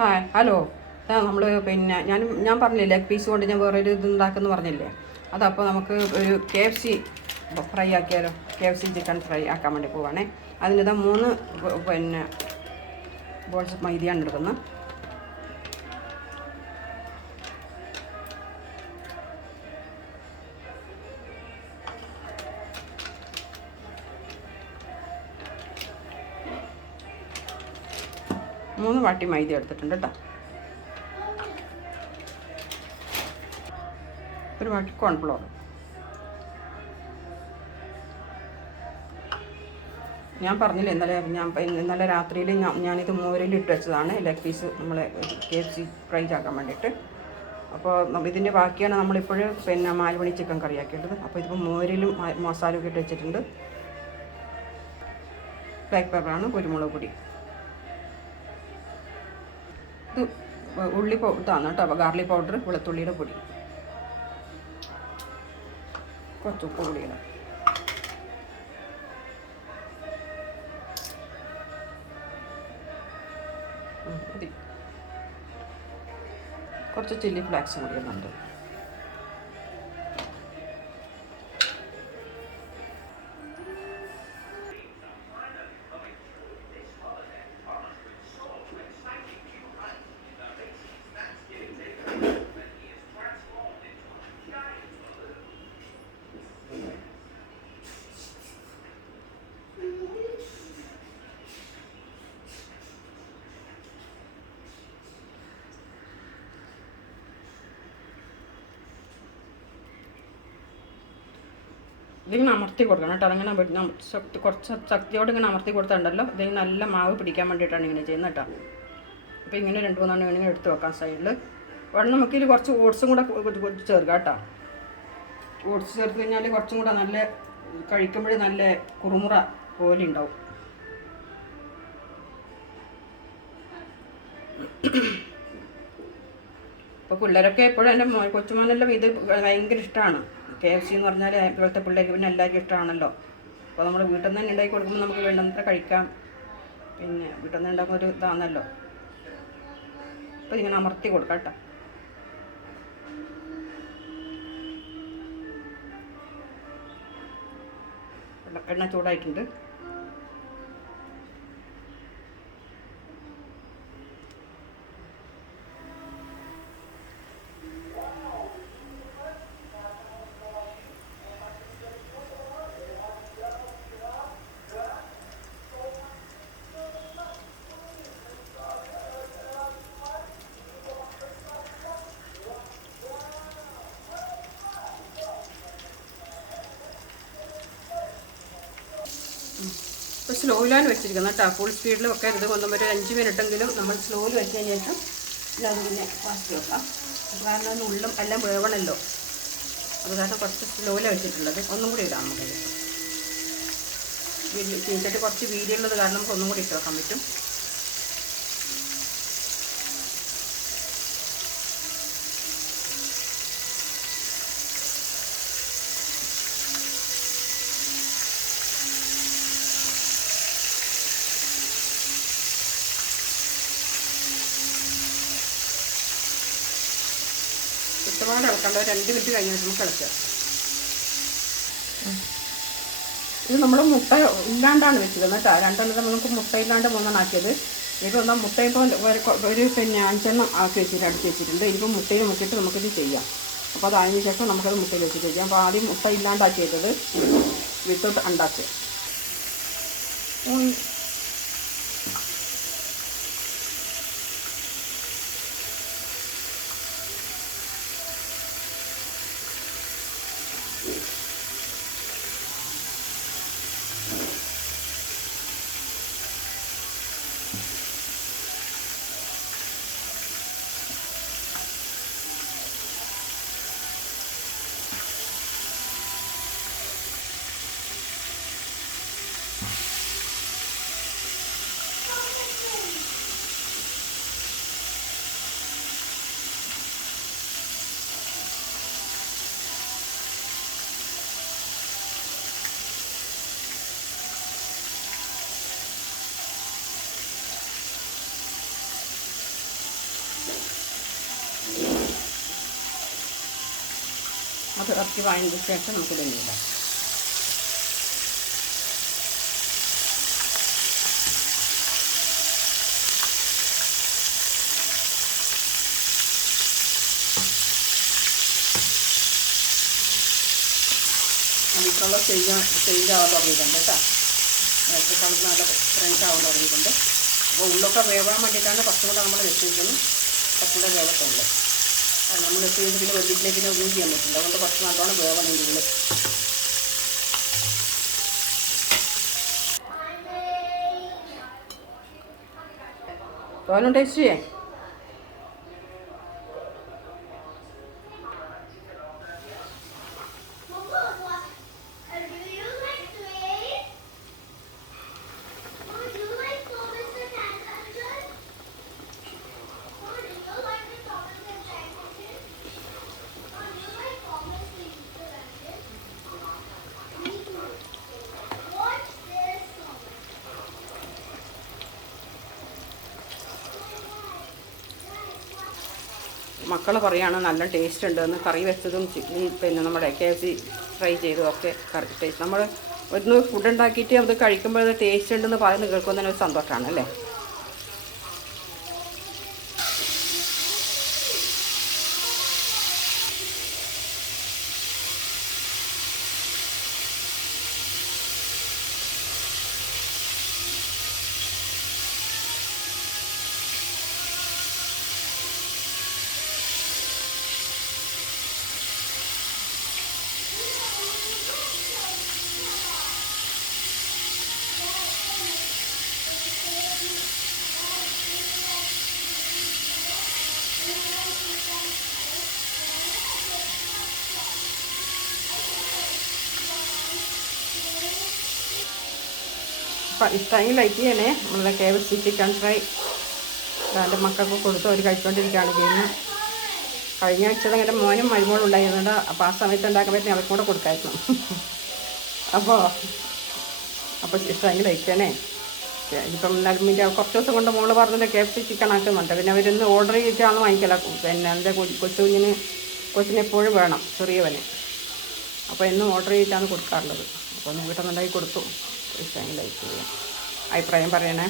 Hi hello. നമ്മൾ പിന്നെ ഞാൻ പറഞ്ഞില്ലേ ലെഗ് പീസ് കൊണ്ട് ഞാൻ വേറൊരു ഇത് ഉണ്ടാക്കുമെന്ന് പറഞ്ഞില്ലേ. അതപ്പോൾ നമുക്ക് ഒരു KFC ഫ്രൈ ആക്കിയാലോ. KFC ചിക്കൻ ഫ്രൈ ആക്കാൻ വേണ്ടി പോവുകയാണേ. അതിനിതാ 3 പിന്നെ ബോൾസ് മൈദയാണ് എടുക്കുന്നത്. മൂന്ന് വാട്ടി മൈദ എടുത്തിട്ടുണ്ട് കേട്ടോ. ഒരു വാട്ടി കോൺഫ്ലോർ. ഞാൻ പറഞ്ഞില്ല ഇന്നലെ രാത്രിയിൽ ഞാനിത് മോരിലിട്ട് വെച്ചതാണ്. ലെഗ് പീസ് നമ്മൾ KFC ഫ്രൈ ആക്കാൻ വേണ്ടിയിട്ട്. അപ്പോൾ ഇതിൻ്റെ ബാക്കിയാണ് നമ്മളിപ്പോൾ പിന്നെ മാൽവണി ചിക്കൻ കറി ആക്കിയിട്ടത്. അപ്പോൾ ഇതിപ്പോൾ മോരിലും മസാലയൊക്കെ ഇട്ട് വെച്ചിട്ടുണ്ട്. ബ്ലാക്ക് പെപ്പറാണ്, കുരുമുളക് പൊടി. ഇത് ഉള്ളി ഇതാണ് കേട്ടോ, ഗാർലിക് പൗഡർ, വെളുത്തുള്ളിയുടെ പൊടി, കുറച്ച് ഉപ്പ് പൊടിയിടാം. കുറച്ച് ചില്ലി ഫ്ലാക്സും കൂടി ഇടുന്നുണ്ട്. ഇതിങ്ങനെ അമർത്തി കൊടുക്കണം കേട്ടോ. അങ്ങനെ കുറച്ച് ശക്തിയോട് ഇങ്ങനെ അമർത്തി കൊടുത്തിട്ടുണ്ടല്ലോ, ഇതിന് നല്ല മാവ് പിടിക്കാൻ വേണ്ടിയിട്ടാണ് ഇങ്ങനെ ചെയ്യുന്നത് കേട്ടോ. അപ്പോൾ ഇങ്ങനെ 2-3 വേണമെങ്കിൽ എടുത്ത് വെക്കാം സൈഡിൽ. വേണം നമുക്കിതിൽ കുറച്ച് ഓട്സും കൂടെ ചേർക്കാം കേട്ടോ. ഓട്സ് ചേർത്ത് കഴിഞ്ഞാൽ കുറച്ചും കൂടെ നല്ല കഴിക്കുമ്പോൾ നല്ല കുറുമുറ പോലെ ഉണ്ടാവും. ഇപ്പോൾ പിള്ളേരൊക്കെ എപ്പോഴും എൻ്റെ കൊച്ചുമോനെല്ലാം ഇത് ഭയങ്കര ഇഷ്ടമാണ്. KFC എന്ന് പറഞ്ഞാൽ ഇപ്പോഴത്തെ പിള്ളേർക്ക് പിന്നെ എല്ലാവർക്കും ഇഷ്ടമാണല്ലോ. അപ്പോൾ നമ്മൾ വീട്ടിൽ നിന്ന് തന്നെ ഉണ്ടാക്കി കൊടുക്കുമ്പോൾ നമുക്ക് വേണ്ടത്ര കഴിക്കാം. പിന്നെ വീട്ടിൽ നിന്ന് ഉണ്ടാക്കുന്ന ഒരു ഇതാണല്ലോ. അപ്പോൾ ഇങ്ങനെ അമർത്തി കൊടുക്കാം കേട്ടോ. എണ്ണ ചൂടായിട്ടുണ്ട്. ഇപ്പോൾ സ്ലോയിലാണ് വെച്ചിരിക്കുന്നത് കേട്ടോ. ഫുൾ സ്പീഡിൽ വെക്കരുത്. കൊണ്ടും ഒരു 5 മിനിറ്റെങ്കിലും നമ്മൾ സ്ലോയിൽ വെച്ചതിന് ശേഷം ഇതത് പിന്നെ ഫാസ്റ്റ് വെക്കാം. കാരണം ഉള്ളും എല്ലാം വേവണമല്ലോ. അത് കാരണം കുറച്ച് സ്ലോയിലാണ് വെച്ചിട്ടുള്ളത്. ഒന്നും കൂടി ഇടാം നമുക്കത്. ചീഞ്ചട്ടി കുറച്ച് വീതിയുള്ളത് കാരണം നമുക്ക് ഒന്നും കൂടി ഇട്ട് വെക്കാൻ പറ്റും. ഒരുപാട് ഇളക്കണ്ട. 2 മിനിറ്റ് കഴിഞ്ഞിട്ട് നമുക്ക് ഇളക്കാം. ഇത് നമ്മൾ മുട്ട ഇല്ലാണ്ടാണ് വെച്ചിരുന്നത് കേട്ടോ. 2 നമുക്ക് മുട്ട ഇല്ലാണ്ട് 3 ആക്കിയത്. ഇപ്പോൾ എന്നാൽ മുട്ട ഇപ്പോൾ ഒരു പിന്നെ 5 ആക്കി വെച്ചിട്ട് അടിച്ച് വെച്ചിട്ടുണ്ട്. ഇനിയിപ്പോൾ മുട്ടയിൽ മുക്കിയിട്ട് നമുക്കിത് ചെയ്യാം. അപ്പോൾ അതിന് ശേഷം നമുക്കത് മുട്ടയിൽ വെച്ചിട്ട് ചെയ്യാം. അപ്പോൾ ആദ്യം മുട്ട ഇല്ലാണ്ടാക്കി ചെയ്തത് വിത്തൗട്ട് ഉണ്ടാക്കുക. ഇറക്കി വാങ്ങിയതിന് ശേഷം നമുക്ക് ഇടുന്നില്ല. അതിക്കുള്ള ചേഞ്ച് ആവാൻ തുടങ്ങിയിട്ടുണ്ട് കേട്ടോ. നേരത്തെ കളർ നല്ല ഫ്രഞ്ച് ആവാൻ തുടങ്ങിയിട്ടുണ്ട്. അപ്പോൾ ഉള്ളൊക്കെ വേവാൻ വേണ്ടിയിട്ടാണ് കുറച്ചും കൂടെ നമ്മൾ വെച്ചിരിക്കുന്നത്. കുറച്ചും കൂടെ വേവത്തുള്ളൂ. നമ്മൾ വെച്ച് കഴിഞ്ഞ് പിന്നെ വലിയ പിന്നെ ഒന്നും ചെയ്യാൻ പറ്റില്ല. അതുകൊണ്ട് കുറച്ച് നല്ലോണം വേവണം ഇതിൽ. തോന്നും ടേസ്റ്റ് ചെയ്യേ. മക്കൾ പറയുകയാണ് നല്ല ടേസ്റ്റ് ഉണ്ടെന്ന്. കറി വെച്ചതും പിന്നെ നമ്മുടെ KFC ഫ്രൈ ചെയ്തതും ഒക്കെ കറി ടേസ്റ്റ്. നമ്മൾ ഒന്ന് ഫുഡ് ഉണ്ടാക്കിയിട്ട് അത് കഴിക്കുമ്പോൾ അത് ടേസ്റ്റ് ഉണ്ടെന്ന് പറയുന്നത് കേൾക്കുന്നതിന് ഒരു സന്തോഷമാണ് അല്ലേ. അപ്പം ഇഷ്ടമെങ്കിൽ ലൈക്ക് ചെയ്യണേ. നമ്മളുടെ KFC ചിക്കൻ ഫ്രൈ എൻ്റെ മക്കൾക്ക് കൊടുത്ത് അവർ കഴിച്ചുകൊണ്ടിരിക്കുകയാണ് ചെയ്യുന്നത്. കഴിഞ്ഞ ആഴ്ച എൻ്റെ മോനും മരുമോളും ഉണ്ടായിരുന്നുണ്ട്. അപ്പോൾ ആ സമയത്ത് ഉണ്ടാക്കാൻ പറ്റി അവർക്കും കൂടെ കൊടുക്കായിരുന്നു. അപ്പോൾ ഇഷ്ടമെങ്കിൽ ലൈക്ക് ചെയ്യണേ. ഇപ്പം കുറച്ച് ദിവസം കൊണ്ട് മോള് പറഞ്ഞത് KFC ചിക്കൻ ആക്കുന്നുണ്ട്. പിന്നെ അവരിന്ന് ഓർഡർ ചെയ്തിട്ടാണ് വാങ്ങിക്കല. പിന്നെ എൻ്റെ കൊച്ചിന് എപ്പോഴും വേണം, ചെറിയവന്. അപ്പോൾ എന്നും ഓർഡർ ചെയ്തിട്ടാണ് കൊടുക്കാറുള്ളത്. അപ്പോൾ ഒന്ന് വീട്ടിൽ നിന്നുണ്ടാക്കി കൊടുത്തു. ഇഷ്ടമെങ്കിൽ ലൈക്ക് ചെയ്യാം. അഭിപ്രായം പറയണേ.